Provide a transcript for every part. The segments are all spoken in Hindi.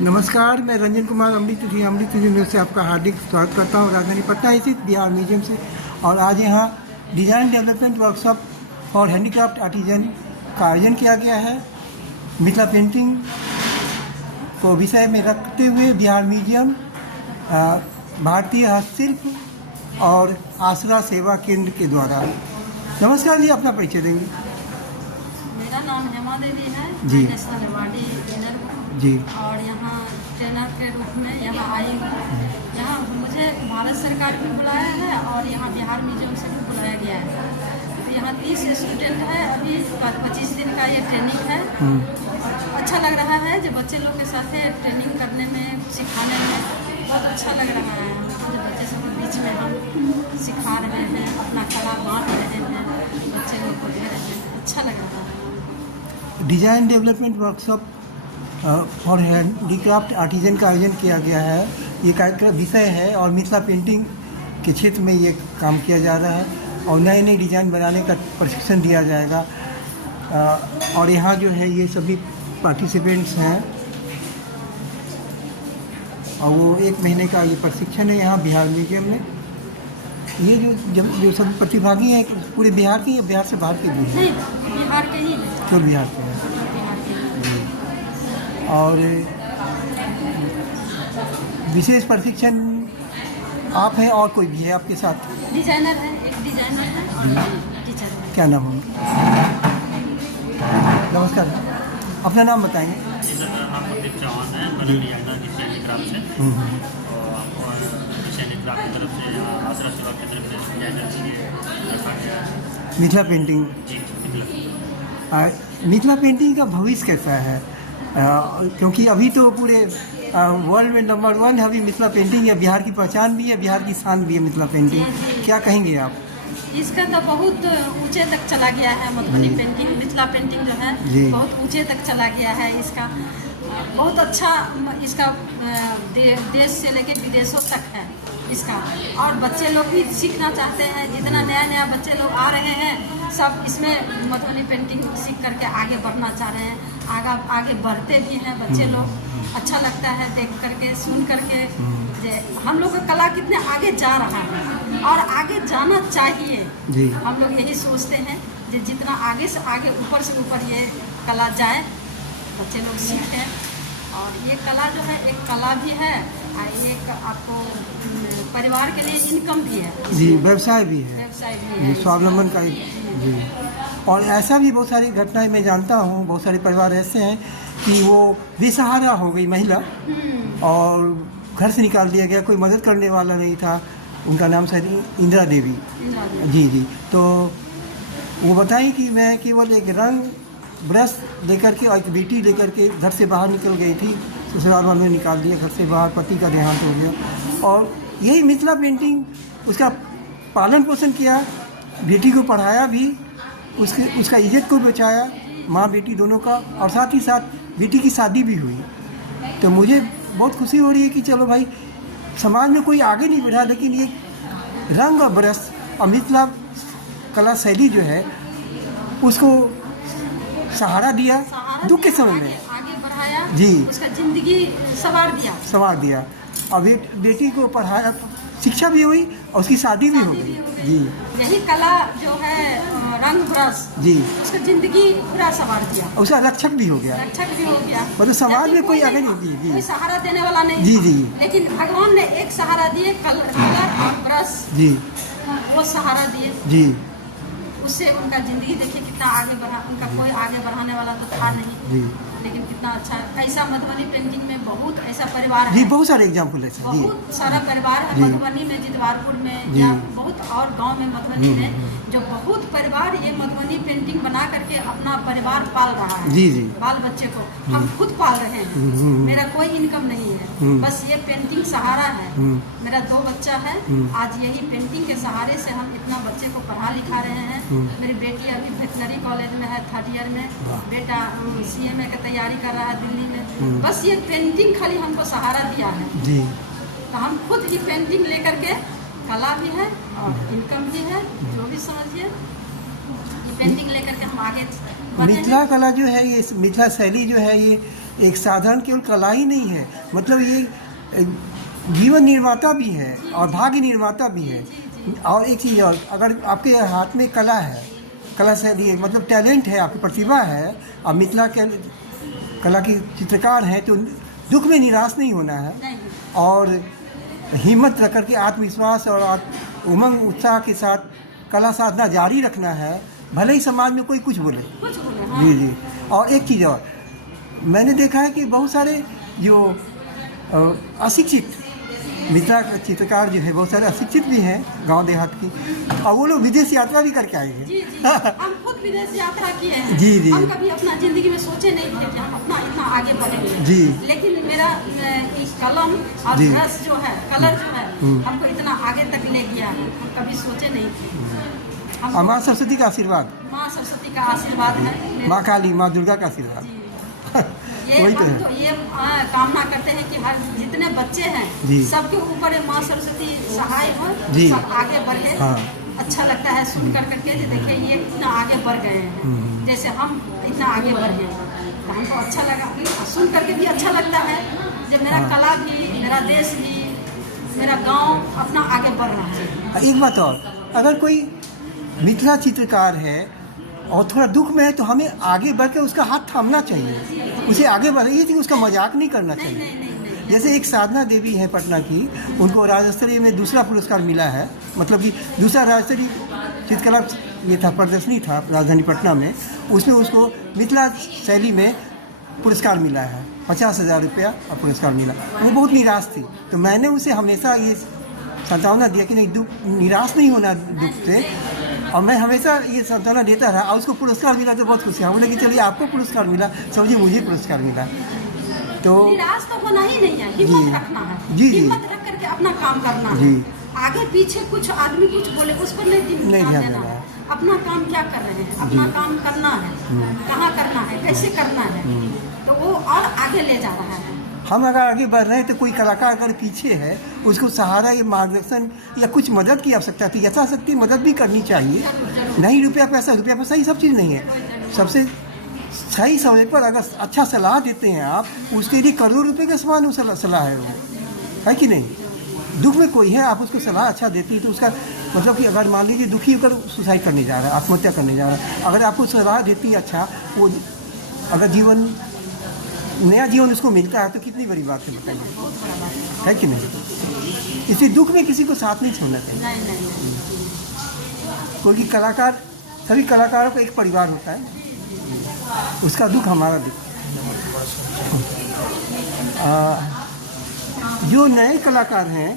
नमस्कार, मैं रंजन कुमार अमृत न्यूज़ से आपका हार्दिक स्वागत करता हूँ। राजधानी पटना स्थित बिहार म्यूजियम से। और आज यहाँ design development workshop for handicraft artisan का आयोजन किया गया है। मिथिला पेंटिंग को विषय में रखते हुए बिहार म्यूजियम, भारतीय हस्तशिल्प और आसरा सेवा केंद्र के द्वारा। नमस्कार जी, अपना परिचय देंगे? मेरा नाम हेमा देवी है जी। नेशनल अवार्डी विनर जी। और यहाँ ट्रेनर के रूप में यहाँ आई हूँ। यहाँ मुझे भारत सरकार भी बुलाया है और यहाँ बिहार म्यूजियम से भी बुलाया गया है। तो यहाँ 30 स्टूडेंट है, अभी 25 दिन का ये ट्रेनिंग है। अच्छा लग रहा है जो बच्चे लोग के साथ ट्रेनिंग करने में, सिखाने में बहुत अच्छा लग रहा है। जो बच्चे सब के बीच में हम सिखा रहे हैं, अपना कला बांट रहे हैं, बच्चे लोग को दे रहे हैं, अच्छा लग रहा है। डिज़ाइन डेवलपमेंट वर्कशॉप और हैंडीक्राफ्ट आर्टिजन का आयोजन किया गया है। ये कार्यक्रम विषय है और मिथिला पेंटिंग के क्षेत्र में ये काम किया जा रहा है और नए नए डिज़ाइन बनाने का प्रशिक्षण दिया जाएगा। और यहाँ जो है ये सभी पार्टिसिपेंट्स हैं और वो 1 महीने का ये प्रशिक्षण है यहाँ बिहार म्यूजियम में। ये जो सभी प्रतिभागी हैं पूरे बिहार के या बिहार से बाहर के भी हैं? बिहार के ही हैं। तो बिहार के हैं। और विशेष प्रशिक्षण आप हैं और कोई भी है आपके साथ? डिजाइनर है, एक डिजाइनर है, टीचर है। क्या नाम है? नमस्कार, अपना नाम बताएंगे? मेरा नाम प्रदीप चौहान है, मैं डिजाइनर किसी हैंडीक्राफ्ट से और किसी हैंडीक्राफ्ट की तरफ से आसरा सेवा की तरफ से डिजाइनर के लिए रखा गया है। मिथिला पेंटिंग जी, मिथिला पेंटिंग का भविष्य कैसा है? क्योंकि अभी तो पूरे वर्ल्ड में नंबर 1 अभी मिथिला पेंटिंग है, बिहार की पहचान भी है, बिहार की शान भी है मिथिला पेंटिंग। क्या कहेंगे आप? इसका तो बहुत ऊंचे तक चला गया है मधुबनी पेंटिंग, मिथिला पेंटिंग जो है बहुत ऊंचे तक चला गया है। इसका बहुत अच्छा, इसका देश से लेकर विदेशों तक है इसका। और बच्चे लोग भी सीखना चाहते हैं, जितना नया बच्चे लोग आ रहे हैं सब इसमें मधुबनी पेंटिंग सीख करके आगे बढ़ना चाह रहे हैं। आगे बढ़ते भी हैं बच्चे लोग। अच्छा लगता है देख करके, सुन करके हम लोग का कला कितने आगे जा रहा है और आगे जाना चाहिए जी। हम लोग यही सोचते हैं कि जितना आगे से आगे, ऊपर से ऊपर ये कला जाए, बच्चे लोग सीखें। और ये कला जो है एक कला भी है और एक आपको परिवार के लिए इनकम भी है जी, व्यवसाय भी है, व्यवसाय भी है, स्वावलंबन का जी। और ऐसा भी बहुत सारी घटनाएं मैं जानता हूँ, बहुत सारे परिवार ऐसे हैं कि वो बेसहारा हो गई महिला और घर से निकाल दिया गया, कोई मदद करने वाला नहीं था। उनका नाम शायद इंदिरा देवी जी। तो वो बताई कि मैं केवल एक रंग ब्रश लेकर के और एक बेटी लेकर के घर से बाहर निकल गई थी। ससुराल वालों ने निकाल दिया घर से बाहर, पति का देहांत हो गया। और यही मिथिला पेंटिंग उसका पालन पोषण किया, बेटी को पढ़ाया भी, उसका इज्जत को बचाया, माँ बेटी दोनों का। और साथ ही साथ बेटी की शादी भी हुई। तो मुझे बहुत खुशी हो रही है कि चलो भाई, समाज में कोई आगे नहीं बढ़ा, लेकिन ये रंग और ब्रश और मिथिला कला शैली जो है उसको सहारा दिया दुख के समय में, आगे बढ़ाया जी, उसका जिंदगी सवार दिया। और बेटी को पढ़ाया, शिक्षा भी हुई और उसकी शादी भी हो गई जी। यही कला जो है रंग ब्रश जी, उसका जिंदगी पूरा सवार दिया, उसका रक्षक भी हो गया, मतलब समाज में कोई आगे नहीं दी, कोई सहारा देने वाला नहीं जी जी। लेकिन भगवान ने एक सहारा दिए, कलर और ब्रश जी, वो सहारा दिए जी। उससे उनका जिंदगी देखिए कितना आगे बढ़ा। उनका कोई आगे बढ़ाने वाला तो था नहीं जी, लेकिन कितना अच्छा। ऐसा मधुबनी पेंटिंग में बहुत ऐसा परिवार जी, है, बहुत सारे एग्जाम्पल है, बहुत सारा परिवार है मधुबनी में, जितवारपुर में या बहुत और गांव में मधुबनी में, जो बहुत परिवार ये मधुबनी पेंटिंग बना करके अपना परिवार पाल रहा है जी जी। बाल बच्चे को हम खुद पाल रहे हैं, मेरा कोई इनकम नहीं है, बस ये पेंटिंग सहारा है। मेरा 2 बच्चा है, आज यही पेंटिंग के सहारे से हम इतना बच्चे को पढ़ा लिखा रहे हैं। मेरी बेटी अभी वेटनरी कॉलेज में है, 3rd ईयर में, बेटा CMA का तैयारी कर रहा है दिल्ली में। बस ये पेंटिंग खाली हमको सहारा दिया है जी। तो हम खुद ही पेंटिंग लेकर के, कला भी है और इनकम भी है, जो भी समझिए ये पेंटिंग लेकर के हम आगे मिथिला कला जो है, ये मिथिला शैली जो है, ये एक साधारण केवल कला ही नहीं है, मतलब ये जीवन निर्माता भी है और भाग्य निर्माता भी है। और एक चीज़ और, अगर आपके हाथ में कला है, कला से लिए मतलब टैलेंट है, आपकी प्रतिभा है और मिथिला के कला की चित्रकार हैं, तो दुख में निराश नहीं होना है और हिम्मत रख करके आत्मविश्वास और उमंग उत्साह के साथ कला साधना जारी रखना है, भले ही समाज में कोई कुछ बोले। हाँ। जी। और एक चीज़ और, मैंने देखा है कि बहुत सारे जो अशिक्षित मिथिला चित्रकार जो है, बहुत सारे अशिक्षित भी हैं गांव देहात की, और वो लोग विदेश यात्रा भी करके आए हैं। जी जी, हम खुद विदेश यात्रा किए हैं। जी जी। हम कभी अपना जिंदगी में सोचे नहीं थे कि हम अपना इतना आगे बढ़ेंगे। जी। लेकिन मेरा इस कलम और जी। ब्रश जो है, कलर जो है, हमको इतना आगे तक ले गया है, हम कभी सोचे नहीं थे। और माँ सरस्वती का आशीर्वाद, माँ सरस्वती का आशीर्वाद है, माँ काली, माँ दुर्गा का आशीर्वाद। ये वही तो हम है। तो ये कामना करते हैं कि हर जितने बच्चे जी। हैं सबके ऊपर ये माँ सरस्वती सहाय हो, जी। सब आगे बढ़े। हाँ। अच्छा लगता है सुन कर करके, देखिए ये इतना आगे बढ़ गए हैं, जैसे हम इतना आगे बढ़े, तो हमको अच्छा लगा, सुन करके भी अच्छा लगता है जब मेरा कला भी, मेरा देश भी, मेरा गांव अपना आगे बढ़ रहा है। एक बात और, अगर कोई मिथिला चित्रकार है और थोड़ा दुख में है, तो हमें आगे बढ़ के उसका हाथ थामना चाहिए, उसे आगे बढ़, ये थी उसका मजाक नहीं करना नहीं चाहिए। नहीं नहीं नहीं, जैसे एक साधना देवी है पटना की, उनको राज्य स्तरीय में दूसरा पुरस्कार मिला है, मतलब कि दूसरा राज्य स्तरीय चित्रकला ये था, प्रदर्शनी था राजधानी पटना में, उसमें उसको मिथिला शैली में पुरस्कार मिला है, 50,000 रुपया और पुरस्कार मिला। वो बहुत निराश थी, तो मैंने उसे हमेशा ये सांत्वना दिया कि नहीं, दुख निराश नहीं होना दुख से, और मैं हमेशा ये सांत्वना देता रहा, और उसको पुरस्कार मिला तो बहुत खुशी है। बोले कि चलिए आपको पुरस्कार मिला, समझिए मुझे पुरस्कार मिला। तो निराश तो होना ही नहीं है, हिम्मत रखना है। जी, जी। हिम्मत रख करके अपना काम करना है। जी। आगे पीछे कुछ आदमी कुछ बोले उस पर नहीं ध्यान देना है। अपना काम क्या कर रहे हैं, अपना काम करना है, कहाँ करना है, कैसे करना है, तो वो और आगे ले जा रहा है। हम अगर आगे बढ़ रहे हैं तो कोई कलाकार अगर पीछे है, उसको सहारा या मार्गदर्शन या कुछ मदद की आवश्यकता थी, यथाशक्ति मदद भी करनी चाहिए। नहीं रुपया पैसा ये सब चीज़ नहीं है। सबसे सही समय पर अगर अच्छा सलाह देते हैं आप, उसके लिए करोड़ रुपए का समान सलाह है वो, है कि नहीं। दुख में कोई है, आप उसको सलाह अच्छा देती है तो उसका मतलब कि अगर मान लीजिए दुखी होकर सुसाइड करने जा रहा है, आत्महत्या करने जा रहा है, अगर आपको सलाह देती है अच्छा, वो अगर नया जीवन उसको मिलता है तो कितनी बड़ी बात है, बताइए, है कि नहीं। इसी दुख में किसी को साथ नहीं छोड़ना चाहिए। नहीं। क्योंकि कलाकार, सभी कलाकारों का एक परिवार होता है, उसका दुख हमारा दुख। जो नए कलाकार हैं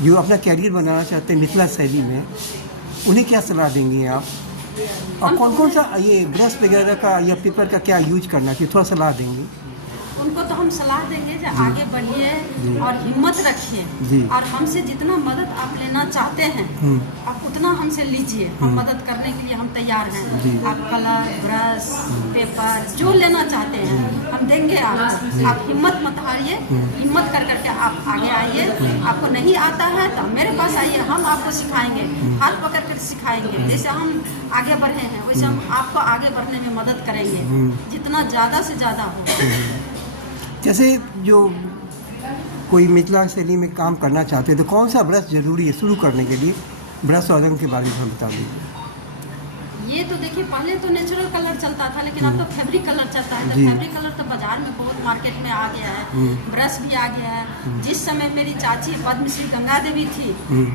जो अपना कैरियर बनाना चाहते हैं मिथिला शैली में, उन्हें क्या सलाह देंगे आप? और कौन सा ये ब्रश वगैरह का या पेपर का क्या यूज करना चाहिए, थोड़ा सलाह देंगे? उनको तो हम सलाह देंगे कि आगे बढ़िए और हिम्मत रखिए, और हमसे जितना मदद आप लेना चाहते हैं आप उतना हमसे लीजिए, हम मदद करने के लिए हम तैयार हैं। आप कलर, ब्रश, पेपर जो लेना चाहते हैं हम देंगे आपको। आप हिम्मत मत हारिए, हिम्मत कर करके आप आगे आइए। आपको नहीं आता है तो मेरे पास आइए, हम आपको सिखाएंगे, हाथ पकड़ कर सिखाएंगे। जैसे हम आगे बढ़े हैं वैसे हम आपको आगे बढ़ने में मदद करेंगे, जितना ज़्यादा से ज़्यादा हो। जैसे जो कोई मिथिला शैली में काम करना चाहते हैं तो कौन सा ब्रश जरूरी है शुरू करने के लिए? ब्रश और रंग के बारे में हम बता दीजिए। ये तो देखिए पहले तो नेचुरल कलर चलता था, लेकिन अब तो फैब्रिक कलर चलता है। तो फैब्रिक कलर तो बाजार में बहुत मार्केट में आ गया है, ब्रश भी आ गया है। जिस समय मेरी चाची पद्मश्री गंगा देवी थी,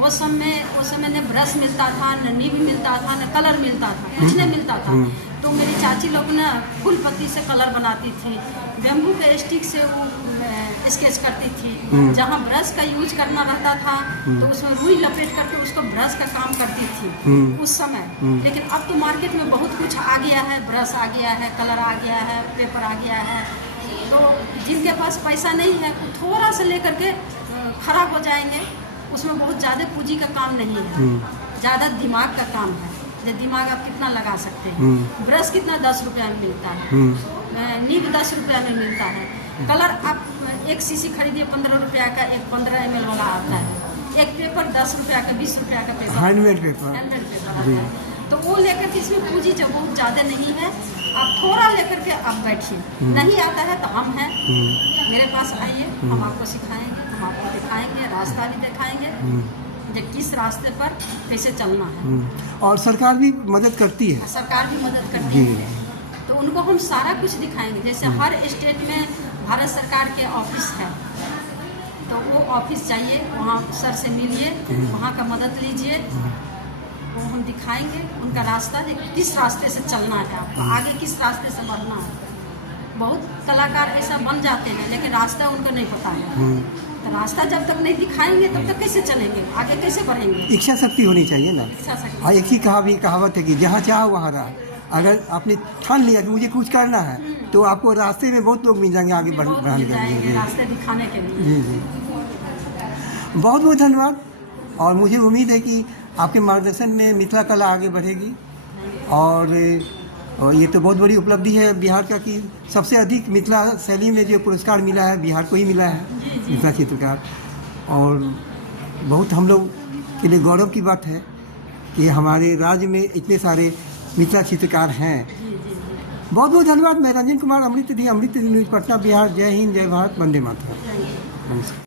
वो समय न ब्रश मिलता था, न नीब मिलता था, न कलर मिलता था, कुछ नहीं मिलता था। तो मेरी चाची लोग ना फूल पत्ती से कलर बनाती थी, बेम्बू के स्टिक से वो स्केच करती थी। जहाँ ब्रश का यूज करना रहता था तो उसमें रुई लपेट करके उसको ब्रश का काम करती थी उस समय। लेकिन अब तो मार्केट में बहुत कुछ आ गया है, ब्रश आ गया है, कलर आ गया है, पेपर आ गया है। तो जिनके पास पैसा नहीं है वो थोड़ा सा लेकर के खराब हो जाएंगे। उसमें बहुत ज़्यादा पूंजी का काम नहीं है, ज़्यादा दिमाग का काम है। दिमाग आप कितना लगा सकते हैं। ब्रश कितना 10 रुपया में मिलता है, नीब 10 रुपया में मिलता है। कलर आप 1 शीशी खरीदिए 15 रुपया का, एक 15 ml वाला आता है। एक पेपर 10 रुपया का, 20 रुपया का पेपर, हैंडमेड पेपर आता है। तो वो लेकर के इसमें पूंजी जो बहुत ज़्यादा नहीं है, आप थोड़ा लेकर के आप बैठिए, नहीं आता है तो हम हैं, मेरे पास आइए, हम आपको सिखाएंगे, हम आपको दिखाएंगे, रास्ता भी दिखाएंगे कि किस रास्ते पर कैसे चलना है। और सरकार भी मदद करती है। सरकार भी मदद करती है, तो उनको हम सारा कुछ दिखाएंगे। जैसे हर स्टेट में भारत सरकार के ऑफिस है, तो वो ऑफिस जाइए, वहाँ सर से मिलिए, वहाँ का मदद लीजिए, वो हम दिखाएंगे उनका रास्ता, किस रास्ते से चलना है, आपको आगे किस रास्ते से बढ़ना है। बहुत कलाकार ऐसा बन जाते हैं लेकिन रास्ता उनको नहीं पता है, तो रास्ता जब तक नहीं दिखाएंगे तब तक कैसे चलेंगे, आगे कैसे बढ़ेंगे। इच्छा शक्ति होनी चाहिए ना। इच्छा शक्ति। हाँ, एक ही कहावत है कि जहाँ चाहो वहाँ रहा। अगर आपने ठान लिया कि मुझे कुछ करना है तो आपको रास्ते में बहुत लोग मिल जाएंगे आगे बढ़ाने के लिए, रास्ते दिखाने के लिए। जी जी, बहुत बहुत धन्यवाद। और मुझे उम्मीद है कि आपके मार्गदर्शन में मिथिला कला आगे बढ़ेगी। और ये तो बहुत बड़ी उपलब्धि है बिहार का कि सबसे अधिक मिथिला शैली में जो पुरस्कार मिला है बिहार को ही मिला है, मिथिला चित्रकार। और बहुत हम लोग के लिए गौरव की बात है कि हमारे राज्य में इतने सारे मिथिला चित्रकार हैं। बहुत बहुत धन्यवाद। मैं रंजन कुमार, अमृत न्यूज़ पटना, बिहार। जय हिंद, जय भारत, वंदे मातरम। नमस्कार।